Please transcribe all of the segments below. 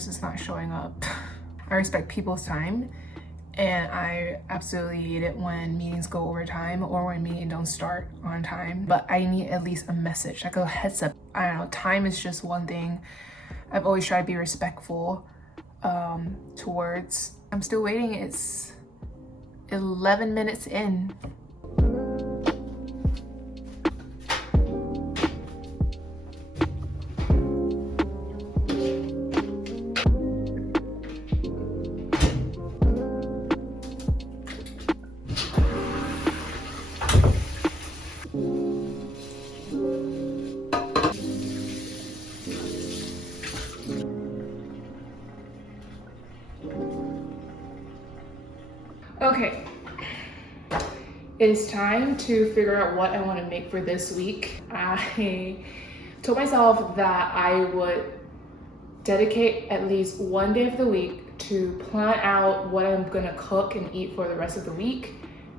person's not showing up. I respect people's time, and I absolutely hate it when meetings go over time or when meetings don't start on time. But I need at least a message, like a heads up. I don't know, time is just one thing. I've always tried to be respectful towards. I'm still waiting. It's 11 minutes in. Okay, it is time to figure out what I want to make for this week. I told myself that I would dedicate at least one day of the week to plan out what I'm gonna cook and eat for the rest of the week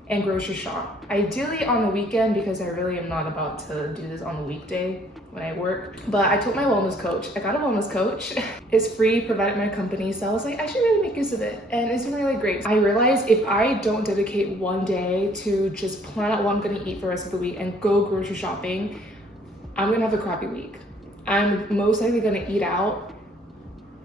and grocery shop. Ideally on the weekend, because I really am not about to do this on the weekday when I work. But I told my wellness coach, I got a wellness coach. It's free, provided my company, so I was like, I should really make use of it. And it's been really great. I realized if I don't dedicate one day to just plan out what I'm gonna eat for the rest of the week and go grocery shopping, I'm gonna have a crappy week. I'm most likely gonna eat out.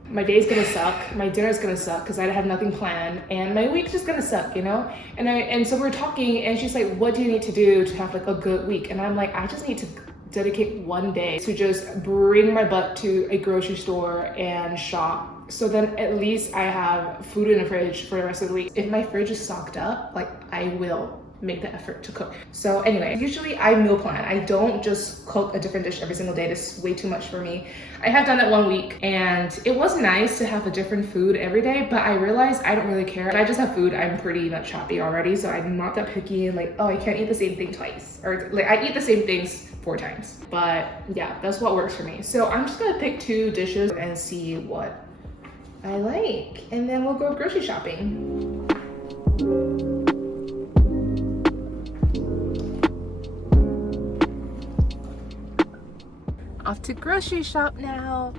My day's gonna suck, my dinner's gonna suck because I have nothing planned, and my week's just gonna suck, you know? And so we're talking, and she's like, what do you need to do to have like a good week? And I'm like, I just need to dedicate one day to just bring my butt to a grocery store and shop. So then at least I have food in the fridge for the rest of the week. If my fridge is stocked up, like I will make the effort to cook. So anyway, usually I meal plan. I don't just cook a different dish every single day. This is way too much for me. I have done it one week and it was nice to have a different food every day, but I realized I don't really care. If I just have food, I'm pretty much happy already. So I'm not that picky and like, oh, I can't eat the same thing twice. Or like I eat the same things 4 times. But yeah, that's what works for me. So I'm just gonna pick 2 dishes and see what I like. And then we'll go grocery shopping. Off to grocery shop now,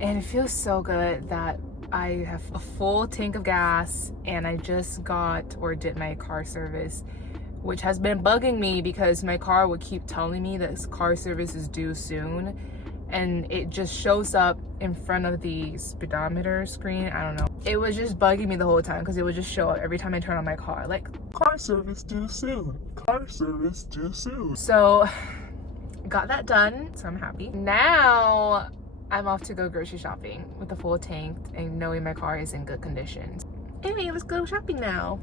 and it feels so good that I have a full tank of gas and I just got or did my car service, which has been bugging me because my car would keep telling me that car service is due soon, and it just shows up in front of the speedometer screen. I don't know, it was just bugging me the whole time because it would just show up every time I turn on my car, like car service due soon, car service due soon. So got that done, so I'm happy. Now I'm off to go grocery shopping with a full tank and knowing my car is in good condition. Anyway, let's go shopping now.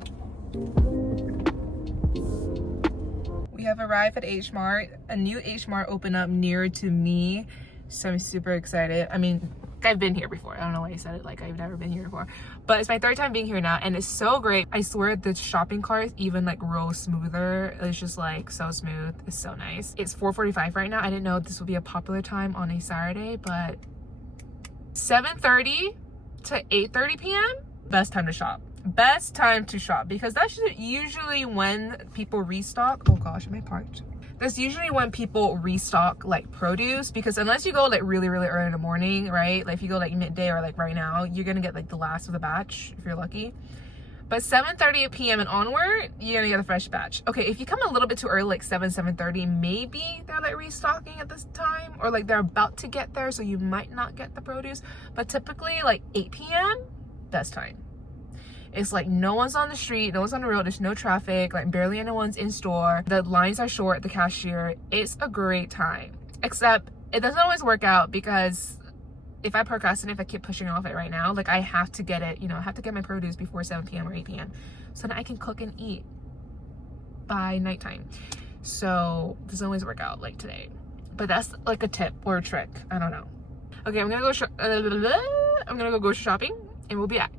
We have arrived at H Mart. A new H Mart opened up near to me, so I'm super excited. I mean, I've been here before. I don't know why I said it like I've never been here before, but it's my 3rd time being here now, and it's so great. I swear the shopping cart is even like roll smoother. It's just like so smooth. It's so nice. It's 4:45 right now. I didn't know this would be a popular time on a Saturday, but 7:30 to 8:30 p.m. best time to shop. Best time to shop because that's usually when people restock. Oh gosh, am I parked? That's usually when people restock like produce, because unless you go like really early in the morning, right? Like if you go like midday or like right now, you're gonna get like the last of the batch if you're lucky. But 7:30 p.m. and onward, you're gonna get a fresh batch. Okay, if you come a little bit too early, like 7:30, maybe they're like restocking at this time, or like they're about to get there, so you might not get the produce. But typically like 8 p.m, best time. It's like no one's on the street, no one's on the road, there's no traffic, like barely anyone's in store. The lines are short at the cashier. It's a great time. Except it doesn't always work out because if I procrastinate, if I keep pushing off it right now, like I have to get it, you know, I have to get my produce before 7 p.m. or 8 p.m. so that I can cook and eat by nighttime. So it doesn't always work out like today. But that's like a tip or a trick. I don't know. Okay, I'm gonna go grocery shopping and we'll be back.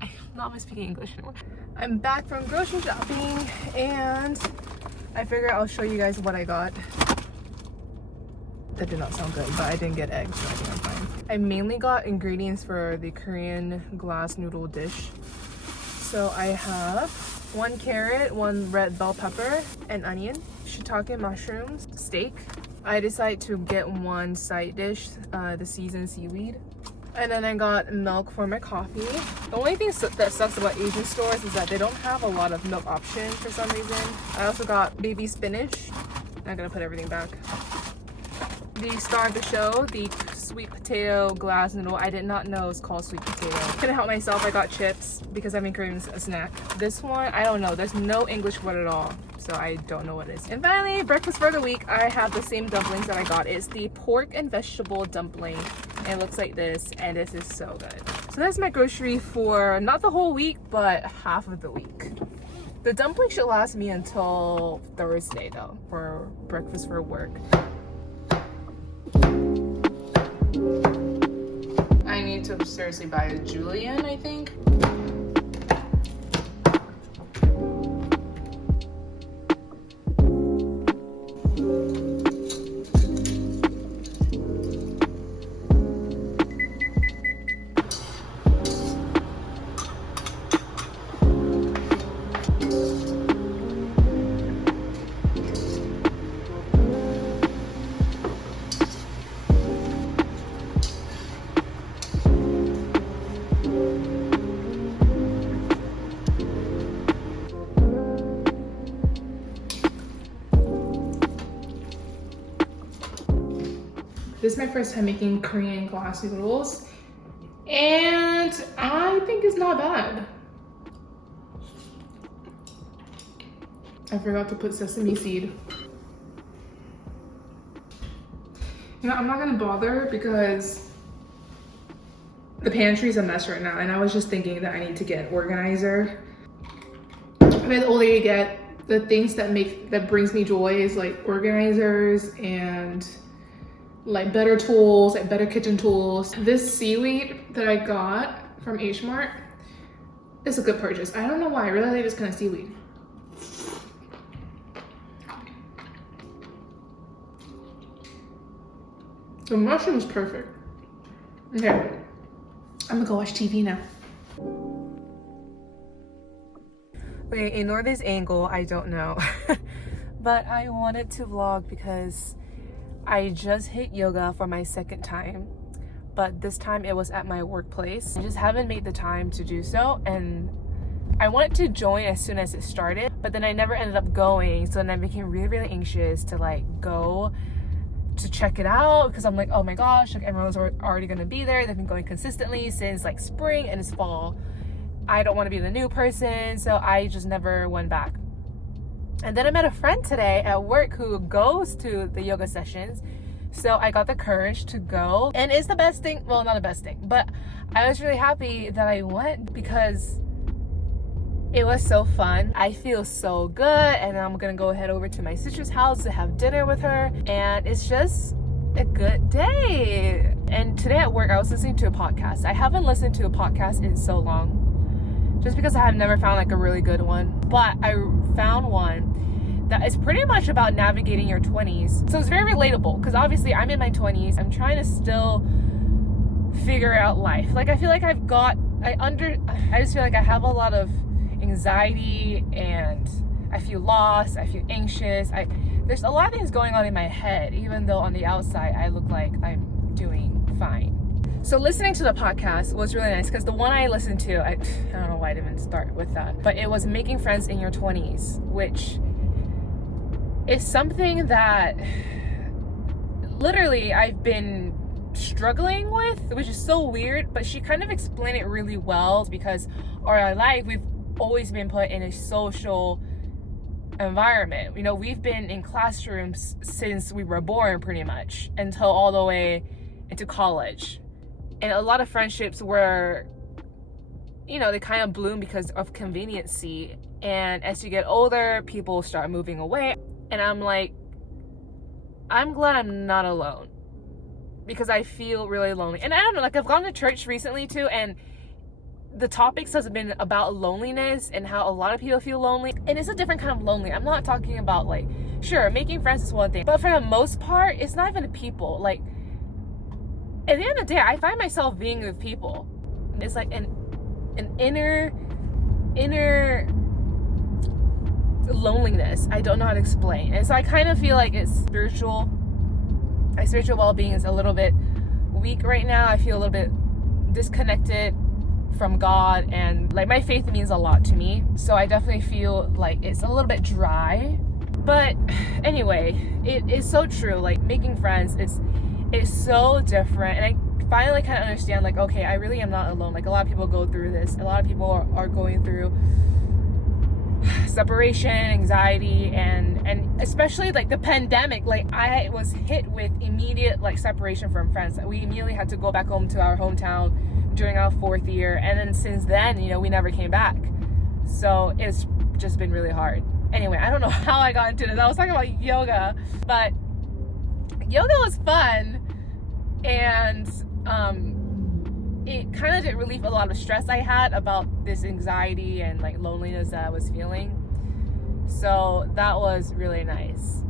I'm not even speaking English anymore. I'm back from grocery shopping and I figured I'll show you guys what I got. That did not sound good, but I didn't get eggs, so I think I'm fine. I mainly got ingredients for the Korean glass noodle dish. So I have 1 carrot, 1 red bell pepper, an onion, shiitake mushrooms, steak. I decided to get 1 side dish, the seasoned seaweed. And then I got milk for my coffee. The only thing that sucks about Asian stores is that they don't have a lot of milk options for some reason. I also got baby spinach. I'm gonna put everything back. The star of the show, the sweet potato glass noodle. I did not know it's called sweet potato. Couldn't help myself, I got chips because I've been craving a snack. This one, I don't know. There's no English word at all, so I don't know what it is. And finally, breakfast for the week. I have the same dumplings that I got. It's the pork and vegetable dumpling. It looks like this, and this is so good. So that's my grocery for not the whole week, but half of the week. The dumpling should last me until Thursday though, for breakfast for work. I need to seriously buy a julienne, I think. This is my first time making Korean glass noodles, and I think it's not bad. I forgot to put sesame seed. You know, I'm not gonna bother because the pantry's a mess right now, and I was just thinking that I need to get an organizer. I mean, the older you get, the things that brings me joy is like organizers and like better tools, like better kitchen tools. This seaweed that I got from H Mart is a good purchase. I don't know why, I really like this kind of seaweed. The mushroom's perfect. Okay, I'm gonna go watch TV now. Okay, ignore this angle, I don't know. But I wanted to vlog because I just hit yoga for my second time, but this time it was at my workplace. I just haven't made the time to do so, and I wanted to join as soon as it started, but then I never ended up going, so then I became really anxious to like go to check it out because I'm like, oh my gosh, like everyone's already gonna be there. They've been going consistently since like spring and it's fall. I don't want to be the new person, so I just never went back. And then I met a friend today at work who goes to the yoga sessions. So I got the courage to go. And it's the best thing, well, not the best thing, but I was really happy that I went because it was so fun. I feel so good. And I'm gonna go head over to my sister's house to have dinner with her. And it's just a good day. And today at work, I was listening to a podcast. I haven't listened to a podcast in so long, just because I have never found like a really good one. But I found one that is pretty much about navigating your 20s. So it's very relatable because obviously I'm in my 20s. I'm trying to still figure out life. Like I feel like I just feel like I have a lot of anxiety and I feel lost, I feel anxious. There's a lot of things going on in my head, even though on the outside I look like I'm doing fine. So listening to the podcast was really nice because the one I listened to, I don't know why I didn't start with that, but it was making friends in your 20s, which is something that literally I've been struggling with, which is so weird, but she kind of explained it really well because our life, we've always been put in a social environment. You know, we've been in classrooms since we were born pretty much until all the way into college. And a lot of friendships were, you know, they kind of bloom because of conveniency. And as you get older, people start moving away. And I'm like, I'm glad I'm not alone because I feel really lonely. And I don't know, like I've gone to church recently too, and the topics has been about loneliness and how a lot of people feel lonely. And it's a different kind of lonely. I'm not talking about like, sure, making friends is one thing, but for the most part, it's not even the people. Like, at the end of the day, I find myself being with people. It's like an inner loneliness I don't know how to explain. And so I kind of feel like it's spiritual. My spiritual well-being is a little bit weak right now. I feel a little bit disconnected from God, and like my faith means a lot to me, so I definitely feel like it's a little bit dry. But anyway, it is so true. Like making friends is so different, and I finally kind of understand, like, okay, I really am not alone. Like a lot of people go through this. A lot of people are going through separation, anxiety, and especially like the pandemic. Like I was hit with immediate like separation from friends. We immediately had to go back home to our hometown during our 4th year, and then since then, we never came back. So it's just been really hard. Anyway, I don't know how I got into this. I was talking about yoga, but yoga was fun, and it kind of did relieve a lot of stress I had about this anxiety and like loneliness that I was feeling. So that was really nice.